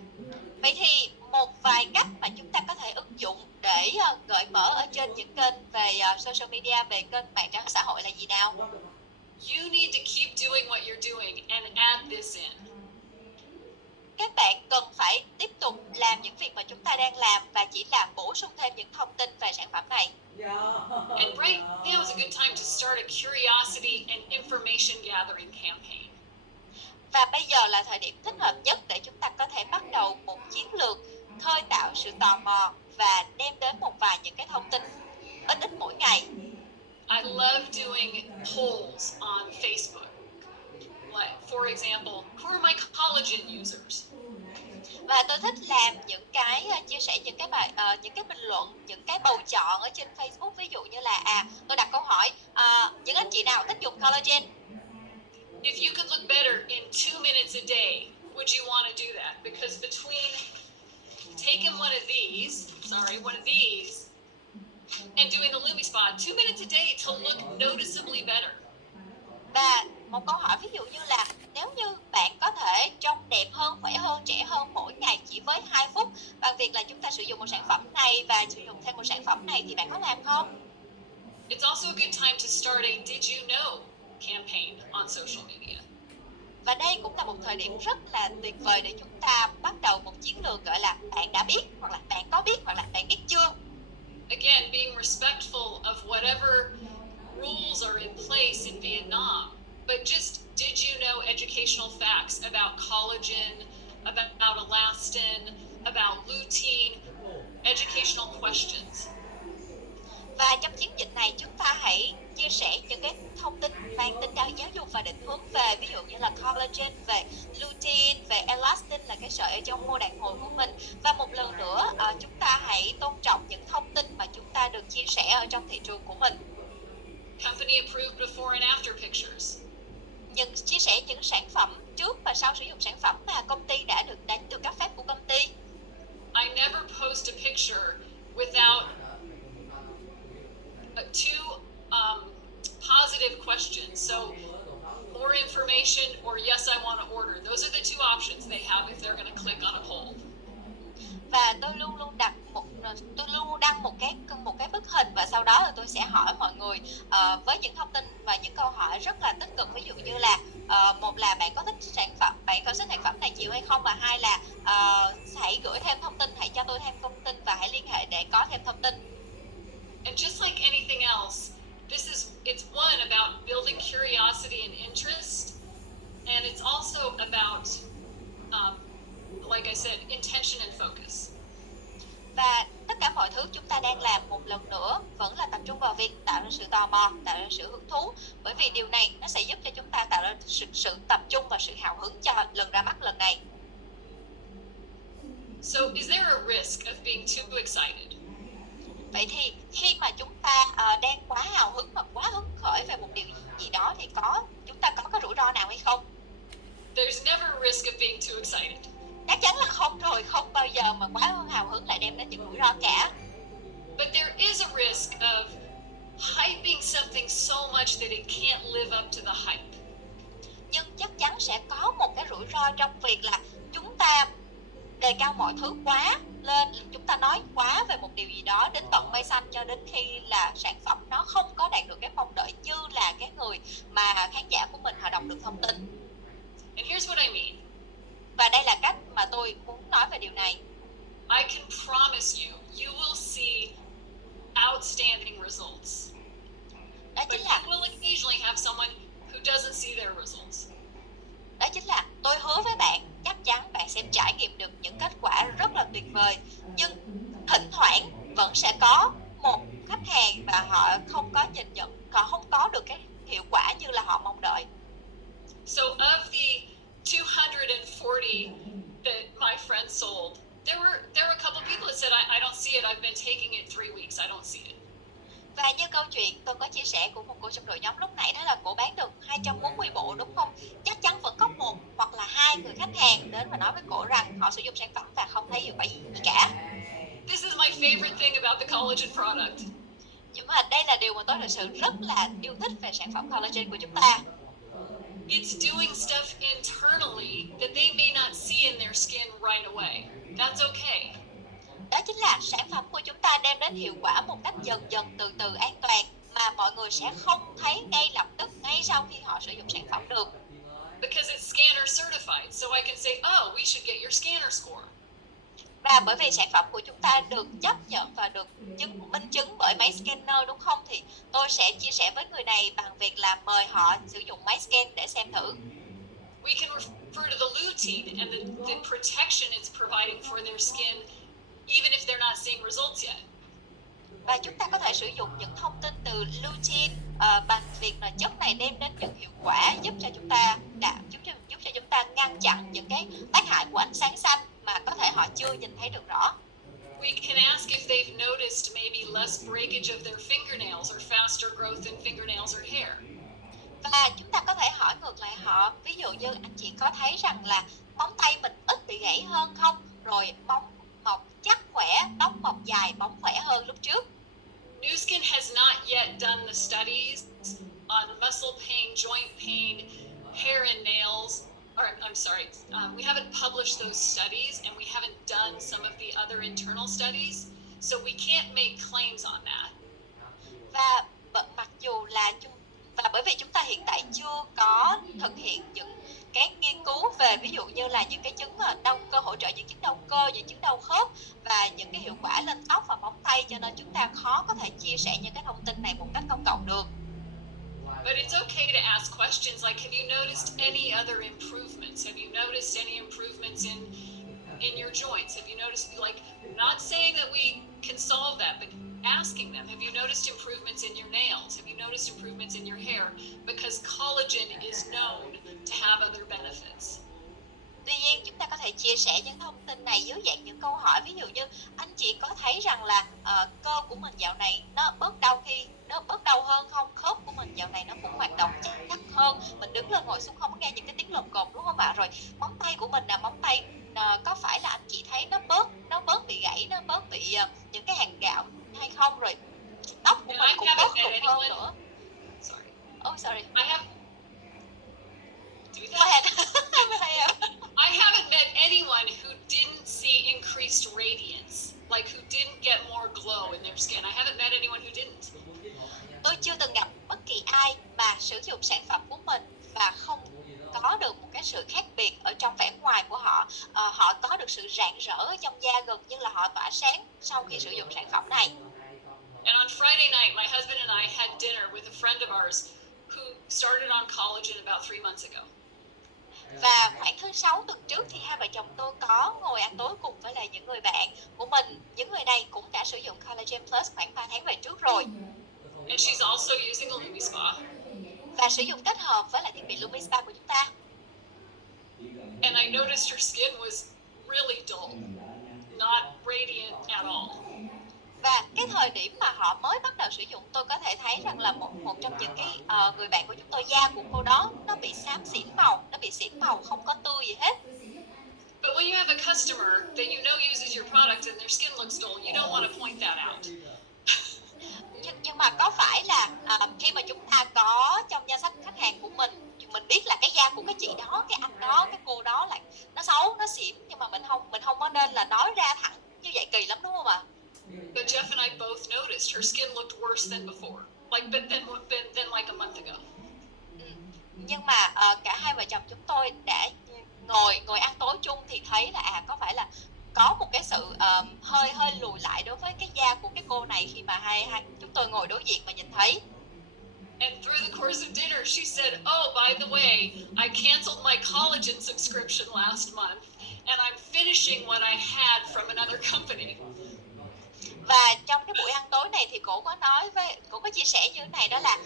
Vậy thì một vài cách mà chúng ta có thể ứng dụng để gợi mở ở trên những kênh về social media, về kênh mạng xã hội là gì nào? You need to keep doing what you're doing and add this in. Các bạn cần phải tiếp tục làm những việc mà chúng ta đang làm và chỉ làm bổ sung thêm những thông tin về sản phẩm này. And right now is a good time to start a curiosity and information gathering campaign. Và bây giờ là thời điểm thích hợp nhất để chúng ta có thể bắt đầu một chiến lược khơi tạo sự tò mò và đem đến một vài những cái thông tin ít mỗi ngày. I love doing polls on Facebook. Like, for example, who are my collagen users? Và tôi thích làm những cái chia sẻ những cái bài những cái bình luận, những cái bầu chọn ở trên Facebook, ví dụ như là tôi đặt câu hỏi những anh chị nào thích dùng collagen. If you could look better in 2 minutes a day, would you want to do that? Because between taking one of these, and doing the Lumi Spot, 2 minutes a day to look noticeably better. Và một câu hỏi ví dụ như là nếu như bạn có thể trông đẹp hơn, khỏe hơn, trẻ hơn mỗi ngày chỉ với 2 phút bằng việc là chúng ta sử dụng một sản phẩm này và sử dụng thêm một sản phẩm này thì bạn có làm không? It's also a good time to start a Did You Know campaign on social media. Và đây cũng là một thời điểm rất là tuyệt vời để chúng ta bắt đầu một chiến lược gọi là bạn đã biết, hoặc là bạn có biết, hoặc là bạn biết chưa. Again, being respectful of whatever rules are in place in Vietnam, but just did you know educational facts about collagen, about elastin, about lutein, educational questions. Và trong chiến dịch này chúng ta hãy chia sẻ những cái thông tin mang tính giáo dục và định hướng về ví dụ như là collagen, về lutein, về elastin là cái sợi ở trong mô đàn hồi của mình. Và một lần nữa chúng ta hãy tôn trọng những thông tin mà chúng ta được chia sẻ ở trong thị trường của mình. Company approved before and after pictures. Chia sẻ những sản phẩm trước và sau sử dụng sản phẩm mà công ty đã được cấp phép của công ty. I never post a picture without two positive questions. So more information or yes, I want to order. Those are the two options they have if they're going to click on a poll. Và tôi luôn luôn đăng một cái bức hình và sau đó tôi sẽ hỏi mọi người với những thông tin và những câu hỏi rất là tích cực, ví dụ như là một là bạn có thích sản phẩm này nhiều hay không, và hai là hãy gửi thêm thông tin, hãy cho tôi thêm thông tin và hãy liên hệ để có thêm thông tin. And just like anything else, it's one about building curiosity and interest, and it's also about like I said, intention and focus. Và tất cả mọi thứ chúng ta đang làm một lần nữa vẫn là tập trung vào việc tạo ra sự tò mò, tạo ra sự hứng thú, bởi vì điều này nó sẽ giúp cho chúng ta tạo ra sự tập trung và sự hào hứng cho lần ra mắt lần này. So is there a risk of being too excited? Vậy thì khi mà chúng ta đang quá hào hứng và quá hứng khởi về một điều gì đó thì chúng ta có cái rủi ro nào hay không? There's never a risk of being too excited. Chắc chắn là không rồi, không bao giờ mà quá hào hứng lại đem đến những rủi ro cả. But there is a risk of hyping something so much that it can't live up to the hype. Nhưng chắc chắn sẽ có một cái rủi ro trong việc là chúng ta đề cao mọi thứ quá lên, chúng ta nói quá về một điều gì đó đến tận mây xanh cho đến khi là sản phẩm nó không có đạt được cái mong đợi như là cái người mà khán giả của mình họ đọc được thông tin. And here's what I mean. Và đây là cách mà tôi muốn nói về điều này. I can promise you, you will see outstanding results. Đó But chính you là will occasionally have someone who doesn't see their results. Đó chính là tôi hứa với bạn, chắc chắn bạn sẽ trải nghiệm được những kết quả rất là tuyệt vời. Nhưng thỉnh thoảng vẫn sẽ có một khách hàng và họ không có được cái hiệu quả như là họ mong đợi. So of the 240 that my friends sold, there were a couple of people that said, I don't see it. I've been taking it 3 weeks. I don't see it. Và như câu chuyện tôi có chia sẻ của một cô trong đội nhóm lúc nãy, đó là cô bán được 240 bộ đúng không? Chắc chắn vẫn có một hoặc là hai người khách hàng đến và nói với cô rằng họ sử dụng sản phẩm và không thấy hiệu quả gì cả. This is my favorite thing about the collagen product. Nhưng mà đây là điều mà tôi thực sự rất là yêu thích về sản phẩm collagen của chúng ta. It's doing stuff internally that they may not see in their skin right away. That's okay. Đó chính là sản phẩm của chúng ta đem đến hiệu quả một cách dần dần, từ từ, an toàn mà mọi người sẽ không thấy ngay lập tức, ngay sau khi họ sử dụng sản phẩm được. Because it's scanner certified, so I can say, oh, we should get your scanner score. Và bởi vì sản phẩm của chúng ta được chấp nhận và được minh chứng bởi máy scanner đúng không, thì tôi sẽ chia sẻ với người này bằng việc là mời họ sử dụng máy scan để xem thử. We can refer to the lutein and the protection it's providing for their skin, even if they're not seeing results yet. Và chúng ta có thể sử dụng những thông tin từ lutein bằng việc là chất này đem đến những hiệu quả giúp cho chúng ta giúp cho chúng ta ngăn chặn những cái tác hại của ánh sáng xanh mà có thể họ chưa nhìn thấy được rõ. We can ask if they've noticed maybe less breakage of their fingernails or faster growth in fingernails or hair. Và chúng ta có thể hỏi ngược lại họ, ví dụ như anh chị có thấy rằng là móng tay mình ít bị gãy hơn không? Rồi móng mọc chắc khỏe, tóc mọc dài, móng khỏe hơn lúc trước. New Skin has not yet done the studies on muscle pain, joint pain, hair and nails. Or, I'm sorry, we haven't published those studies and we haven't done some of the other internal studies, so we can't make claims on that. Và mặc dù là bởi vì chúng ta hiện tại chưa có thực hiện những cái nghiên cứu về ví dụ như là những cái chứng đau cơ, hỗ trợ những chứng đau cơ, những chứng đau khớp và những cái hiệu quả lên tóc và móng tay, cho nên chúng ta khó có thể chia sẻ những cái thông tin này một cách công cộng được. But it's okay to ask questions like, have you noticed any other improvements? Have you noticed any improvements in your joints? Have you noticed, like, not saying that we can solve that, but asking them, have you noticed improvements in your nails? Have you noticed improvements in your hair? Because collagen is known to have other benefits. Tuy nhiên chúng ta có thể chia sẻ những thông tin này dưới dạng những câu hỏi, ví dụ như anh chị có thấy rằng là cơ của mình dạo này nó bớt đau hơn không? Khớp của mình dạo này nó cũng hoạt động chắc hơn, mình đứng lên ngồi xuống không có nghe những cái tiếng lồng cộp, đúng không ạ? Rồi móng tay của mình là móng tay có phải là anh chị thấy nó bớt bị gãy, nó bớt bị những cái hạt gạo hay không? Rồi tóc của mình cũng bớt rụng hơn nữa. Sorry. Oh, sorry. Go ahead. I haven't met anyone who didn't see increased radiance, like who didn't get more glow in their skin. I haven't met anyone who didn't. Tôi chưa từng gặp bất kỳ ai mà sử dụng sản phẩm của mình và không có được một cái sự khác biệt ở trong vẻ ngoài của họ. Họ có được sự rạng rỡ ở trong da, gần như là họ tỏa sáng sau khi sử dụng sản phẩm này. And on Friday night, my husband and I had dinner with a friend of ours who started on collagen about 3 months ago. Và khoảng thứ 6 tuần trước thì hai vợ chồng tôi có ngồi ăn tối cùng với lại những người bạn của mình. Những người này cũng đã sử dụng Colagen Plus khoảng 3 tháng về trước rồi. And she's also using a LumiSpa. Và sử dụng kết hợp với lại thiết bị LumiSpa của chúng ta. And I noticed her skin was really dull, not radiant at all. Và cái thời điểm mà họ mới bắt đầu sử dụng, tôi có thể thấy rằng là một trong những cái người bạn của chúng tôi, da của cô đó nó bị xám xỉn màu, không có tươi gì hết. But when you have a customer that you know uses your product and their skin looks dull, you don't want to point that out. Nhưng mà có phải là khi mà chúng ta có trong danh sách khách hàng của mình biết là cái da của cái chị đó, cái anh đó, cái cô đó là nó xấu, nó xỉn, nhưng mà mình không có nên là nói ra thẳng như vậy, kỳ lắm đúng không ạ? But Jeff and I both noticed her skin looked worse than before, than like a month ago. Nhưng mà cả hai vợ chồng chúng tôi đã ngồi ăn tối chung thì thấy là có phải là có một cái sự hơi lùi lại đối với cái da của cái cô này khi mà hai chúng tôi ngồi đối diện và nhìn thấy. And through the course of dinner, she said, "Oh, by the way, I canceled my collagen subscription last month, and I'm finishing what I had from another company." Và trong cái buổi ăn tối này thì cô có chia sẻ như thế này, đó là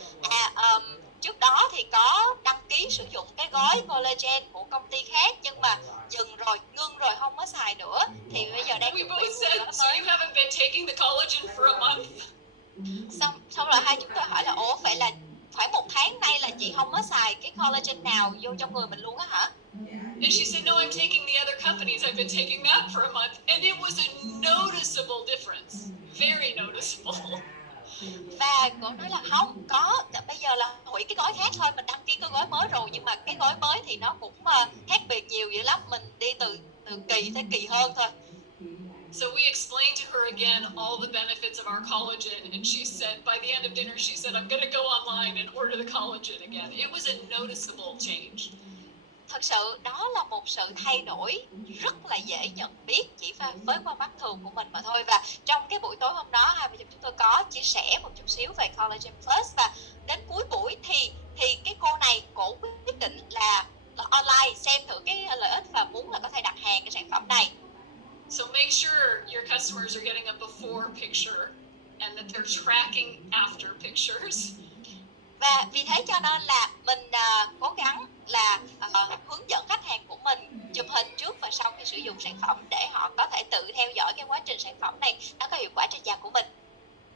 trước đó thì có đăng ký sử dụng cái gói collagen của công ty khác, nhưng mà ngưng rồi không có xài nữa, thì bây giờ đang We both said, "So you haven't been taking the collagen for a month?" Xong rồi hai chúng tôi hỏi là ủa vậy là khoảng 1 tháng nay là chị không có xài cái collagen nào vô trong người mình luôn á hả? And she said, "No, I'm taking the other companies. I've been taking that for a month, and it was a noticeable difference, very noticeable." Và cô nói là không có, bây giờ là hủy cái gói khác thôi, mình đăng ký cái gói mới rồi, nhưng mà cái gói mới thì nó cũng khác biệt nhiều dữ lắm, mình đi từ kỳ tới kỳ hơn thôi. So we explained to her again all the benefits of our collagen, and she said, by the end of dinner, she said, "I'm going to go online and order the collagen again." It was a noticeable change. Thật sự đó là một sự thay đổi rất là dễ nhận biết chỉ với qua mắt thường của mình mà thôi. Và trong cái buổi tối hôm đó, hai vợ chồng chúng tôi có chia sẻ một chút xíu về Colagen Plus, và đến cuối buổi thì cái cô này cổ quyết định là online xem thử cái lợi ích và muốn là có thể đặt hàng cái sản phẩm này. So make sure your customers are getting a before picture and that they're tracking after pictures. Và vì thế cho nên là mình cố gắng là hướng dẫn khách hàng của mình chụp hình trước và sau khi sử dụng sản phẩm để họ có thể tự theo dõi cái quá trình sản phẩm này nó có hiệu quả trên da của mình.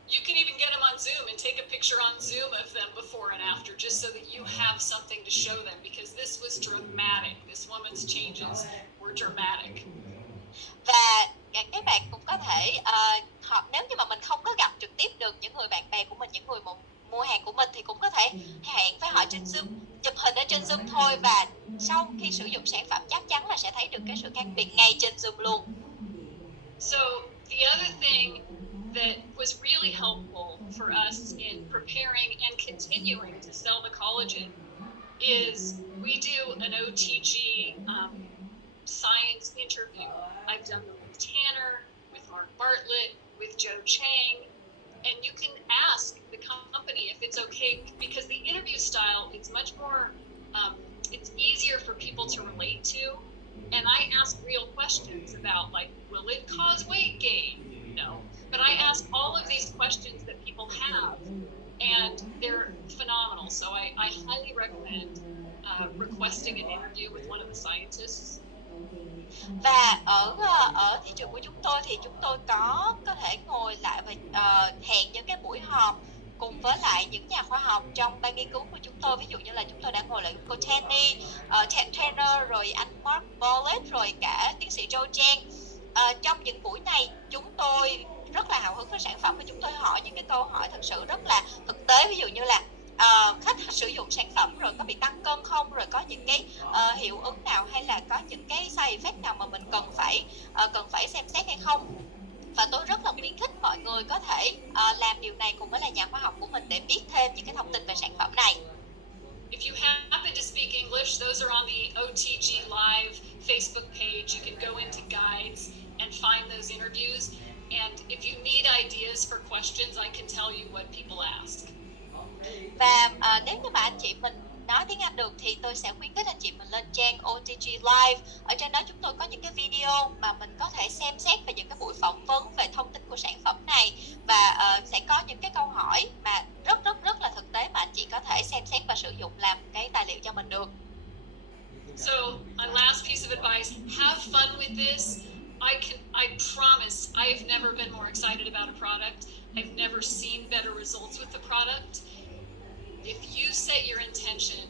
You can even get them on Zoom and take a picture on Zoom of them before and after, just so that you have something to show them, because this was dramatic. This woman's changes were dramatic. Và các bạn cũng có thể nếu như mà mình không có gặp trực tiếp được những người bạn bè của mình, những người mua hàng của mình, thì cũng có thể hẹn với họ trên Zoom, chụp hình ở trên Zoom thôi, và sau khi sử dụng sản phẩm chắc chắn là sẽ thấy được cái sự khác biệt ngay trên Zoom luôn. So the other thing that was really helpful for us in preparing and continuing to sell the collagen is we do an OTG science interview. I've done them with Tanner, with Mark Bartlett, with Joe Chang, and you can ask the company if it's okay, because the interview style is much more, it's easier for people to relate to. And I ask real questions about, like, will it cause weight gain? No. But I ask all of these questions that people have, and they're phenomenal. So I highly recommend requesting an interview with one of the scientists. Và ở thị trường của chúng tôi thì chúng tôi có thể ngồi lại và hẹn những cái buổi họp cùng với lại những nhà khoa học trong ban nghiên cứu của chúng tôi. Ví dụ như là chúng tôi đã ngồi lại cô Tanny, Tanner, rồi anh Mark Bartlett, rồi cả tiến sĩ Joe Chang. Trong những buổi này chúng tôi rất là hào hứng với sản phẩm và chúng tôi hỏi những cái câu hỏi thật sự rất là thực tế. Ví dụ như là khách sử dụng sản phẩm rồi có bị tăng cân không, rồi có những cái hiệu ứng nào hay là có những cái side effect nào mà mình cần phải xem xét hay không. Và tôi rất là khuyến khích mọi người có thể làm điều này cùng với là nhà khoa học của mình để biết thêm những cái thông tin về sản phẩm này. If you happen to speak English, those are on the OTG Live Facebook page. You can go into guides and find those interviews. And if you need ideas for questions, I can tell you what people ask. Và nếu như mà anh chị mình nói tiếng Anh được thì tôi sẽ khuyến khích anh chị mình lên trang OTG Live. Ở trên đó chúng tôi có những cái video mà mình có thể xem xét về những cái buổi phỏng vấn về thông tin của sản phẩm này, và sẽ có những cái câu hỏi mà rất là thực tế mà anh chị có thể xem xét và sử dụng làm cái tài liệu cho mình được. So, my last piece of advice, have fun with this. I promise I have never been more excited about a product. I've never seen better results with the product. If you set your intention,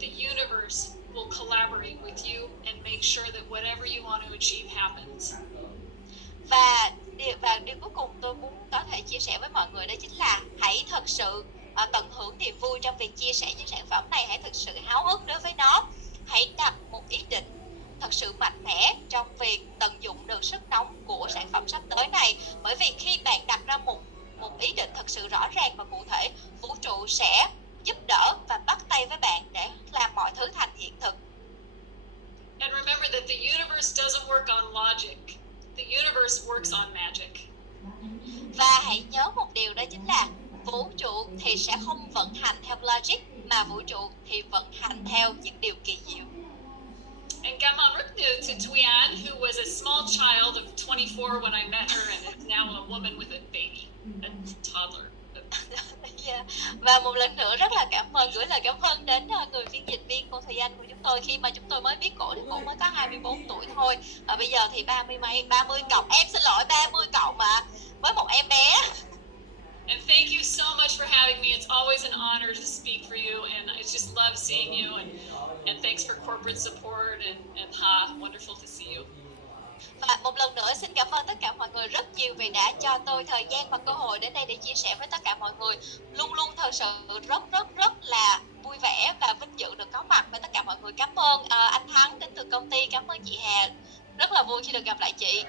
the universe will collaborate with you and make sure that whatever you want to achieve happens. Và điều cuối cùng tôi muốn có thể chia sẻ với mọi người đó chính là hãy thật sự tận hưởng niềm vui trong việc chia sẻ những sản phẩm này. Hãy thật sự háo hức đối với nó. Hãy đặt một ý định thật sự mạnh mẽ trong việc tận dụng được sức nóng của sản phẩm sắp tới này. Bởi vì khi bạn đặt ra một ý định thật sự rõ ràng và cụ thể, vũ trụ sẽ giúp đỡ và bắt tay với bạn để làm mọi thứ thành hiện thực. And remember that the universe doesn't work on logic. The universe works on magic. Và hãy nhớ một điều đó chính là vũ trụ thì sẽ không vận hành theo logic, mà vũ trụ thì vận hành theo những điều kỳ diệu. And cảm ơn rất nhiều to Tuyan, who was a small child of 24 when I met her and is now a woman with a baby, a toddler. Yeah. Và một lần nữa rất là gửi lời cảm ơn đến người phiên dịch viên cô Thùy Anh của chúng tôi. Khi mà chúng tôi mới biết cổ thì cổ mới có 24 tuổi thôi, và bây giờ thì 30 cộng, em xin lỗi 30 cộng mà, với một em bé. And thank you so much for having me. It's always an honor to speak for you, and I just love seeing you, and thanks for corporate support, and wonderful to see you. Và một lần nữa xin cảm ơn tất cả mọi người rất nhiều vì đã cho tôi thời gian và cơ hội đến đây để chia sẻ với tất cả mọi người. Luôn luôn thật sự rất là vui vẻ và vinh dự được có mặt với tất cả mọi người. Cảm ơn anh Thắng đến từ công ty, cảm ơn chị Hà. Rất là vui khi được gặp lại chị.